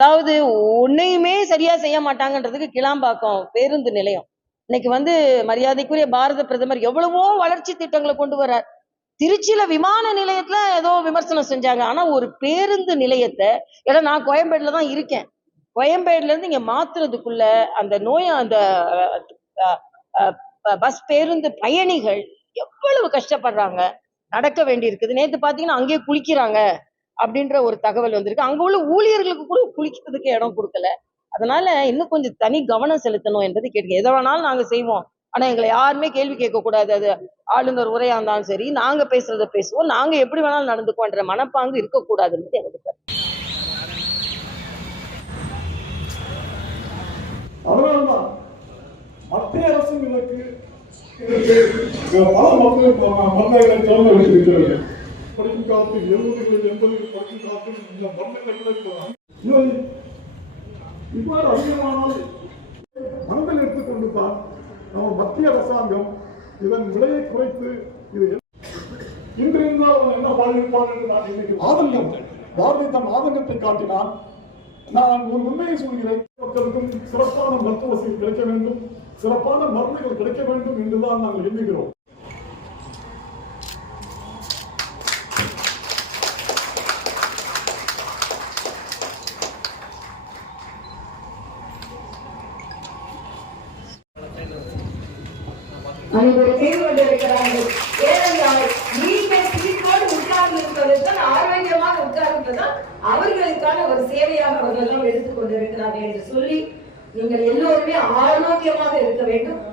அதாவது ஒன்றையுமே சரியா செய்ய மாட்டாங்கன்றதுக்கு கிளாம்பாக்கம் பேருந்து நிலையம். இன்னைக்கு வந்து மரியாதைக்குரிய பாரத பிரதமர் எவ்வளவோ வளர்ச்சி திட்டங்களை கொண்டு வர்றார். திருச்சியில விமான நிலையத்துல ஏதோ விமர்சனம் செஞ்சாங்க. ஆனா ஒரு பேருந்து நிலையத்தை ஏன்னா நான் கோயம்பேடுல தான் இருக்கேன். கோயம்பேடுல இருந்து இங்க மாத்துறதுக்குள்ள அந்த நோய் அந்த பஸ் பேருந்து பயணிகள் எவ்வளவு கஷ்டப்படுறாங்க. நடக்க வேண்டி இருக்குது நேத்து பாத்தீங்கன்னா அங்கேயே குளிக்கிறாங்க. அப்படின்ற ஒரு தகவல் வந்திருக்கு. அங்க உள்ள ஊழியர்களுக்கு கூட குளிக்கிறதுக்கு இடம் கொடுக்கல. அதனால இன்னும் கொஞ்சம் தனி கவனம் செலுத்தணும் என்பது கேட்க எதை வேணாலும் நாங்க செய்வோம். ஆனா எங்களை யாருமே கேள்வி கேட்க கூடாது அது ஆளுநர் உரையா இருந்தாலும் சரி நாங்க பேசுறத பேசுவோம். நாங்க எப்படி வேணாலும் நடந்துக்கோன்ற மனப்பாங்கு இருக்கக்கூடாதுன்னு எனக்கு கருத்து. அதனால்தான் மத்திய அரசு இலக்கு இதற்கு பல மக்கள் மக்களை திறந்து வைத்திருக்கிறது படிக்கும் காலத்தில் எழுபதுகளில் எண்பதுகளில் படிக்கும் காலத்தில் இந்த மருந்துகள் இருக்கலாம் இவை இவ்வாறு அதிகமானால் மனதில் எடுத்துக்கொண்டு தான் நம்ம மத்திய அரசாங்கம் இதன் விலையை குறைத்து இது இன்று இருந்தால் அவன் என்ன வாழ்விப்பான் என்று நான் நினைக்கிறேன். ஆதங்கம். பாரதி தன் ஆதங்கத்தை காட்டினான் நான் ஒரு உண்மையை சொல்கிறேன். மக்களுக்கும் சிறப்பான மருத்துவ வசதி கிடைக்க வேண்டும். சிறப்பான மருந்துகள் கிடைக்க வேண்டும் என்றுதான் நாங்கள் எண்ணுகிறோம். அனைவரும் செய்து கொண்டிருக்கிறார்கள். ஏனென்றால் நீங்கள் சீட்டோடு உட்கார்ந்து இருப்பதுதான் ஆரோக்கியமாக உட்கார்ந்ததுதான் அவர்களுக்கான ஒரு சேவையாக அவர்கள் எல்லாம் எடுத்துக்கொண்டிருக்கிறார்கள் என்று சொல்லி நீங்கள் எல்லோருமே ஆரோக்கியமாக இருக்க வேண்டும்.